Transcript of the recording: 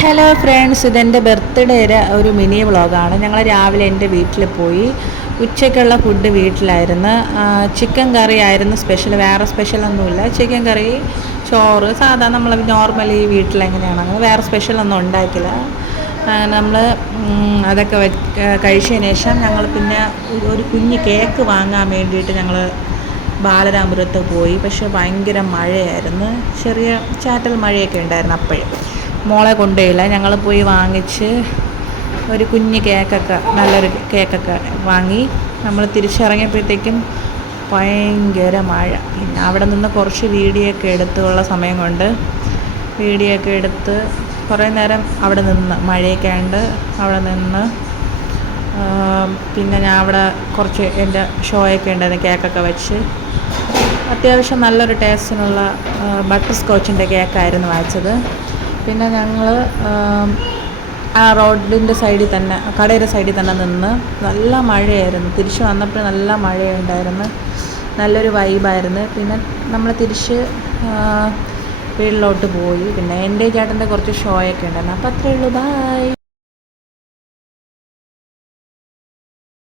Hello friends, ഇതെൻ്റെ ബർത്ത്ഡേയുടെ ഒരു mini വ്ളോഗാണ്. ഞങ്ങൾ രാവിലെ എൻ്റെ വീട്ടിൽ പോയി. ഉച്ചയ്ക്കുള്ള ഫുഡ് വീട്ടിലായിരുന്നു. ചിക്കൻ കറി ആയിരുന്നു സ്പെഷ്യൽ, വേറെ സ്പെഷ്യലൊന്നുമില്ല. ചിക്കൻ കറി, ചോറ്, സാധാ നമ്മൾ നോർമലി വീട്ടിലെങ്ങനെയാണ് അങ്ങനെ വേറെ സ്പെഷ്യലൊന്നും ഉണ്ടാക്കില്ല. നമ്മൾ അതൊക്കെ കഴിച്ചതിന് ശേഷം ഞങ്ങൾ പിന്നെ ഒരു കുഞ്ഞ് കേക്ക് വാങ്ങാൻ വേണ്ടിയിട്ട് ഞങ്ങൾ ബാലരാമപുരത്ത് പോയി. പക്ഷേ ഭയങ്കര മഴയായിരുന്നു, ചെറിയ ചാറ്റൽ മഴയൊക്കെ ഉണ്ടായിരുന്നു. അപ്പോഴും മോളെ കൊണ്ടുപോയില്ല. ഞങ്ങൾ പോയി വാങ്ങിച്ച് ഒരു കുഞ്ഞ് കേക്കൊക്കെ, നല്ലൊരു കേക്കൊക്കെ വാങ്ങി. നമ്മൾ തിരിച്ചിറങ്ങിയപ്പോഴത്തേക്കും ഭയങ്കര മഴ. പിന്നെ അവിടെ നിന്ന് കുറച്ച് വീഡിയോ ഒക്കെ എടുത്തുള്ള സമയം കൊണ്ട് വീഡിയോ ഒക്കെ എടുത്ത് കുറേ നേരം അവിടെ നിന്ന്, മഴയൊക്കെ ഉണ്ട് അവിടെ നിന്ന്. പിന്നെ ഞാൻ അവിടെ കുറച്ച് എൻ്റെ ഷോയൊക്കെ ഉണ്ടായിരുന്നു, കേക്കൊക്കെ വെച്ച്. അത്യാവശ്യം നല്ലൊരു ടേസ്റ്റിനുള്ള ബട്ടർ സ്കോച്ചിൻ്റെ കേക്കായിരുന്നു വാങ്ങിച്ചത്. പിന്നെ ഞങ്ങൾ ആ റോഡിൻ്റെ സൈഡിൽ തന്നെ, കടയുടെ സൈഡിൽ തന്നെ നിന്ന്. നല്ല മഴയായിരുന്നു, തിരിച്ച് വന്നപ്പോൾ നല്ല മഴയുണ്ടായിരുന്നു, നല്ലൊരു വൈബായിരുന്നു. പിന്നെ നമ്മൾ തിരിച്ച് വീട്ടിലോട്ട് പോയി. പിന്നെ എൻ്റെ ചേട്ടൻ്റെ കുറച്ച് ഷോയൊക്കെ ഉണ്ടായിരുന്നു. അപ്പോൾ അത്രയേ ഉള്ളൂ, ബായ്.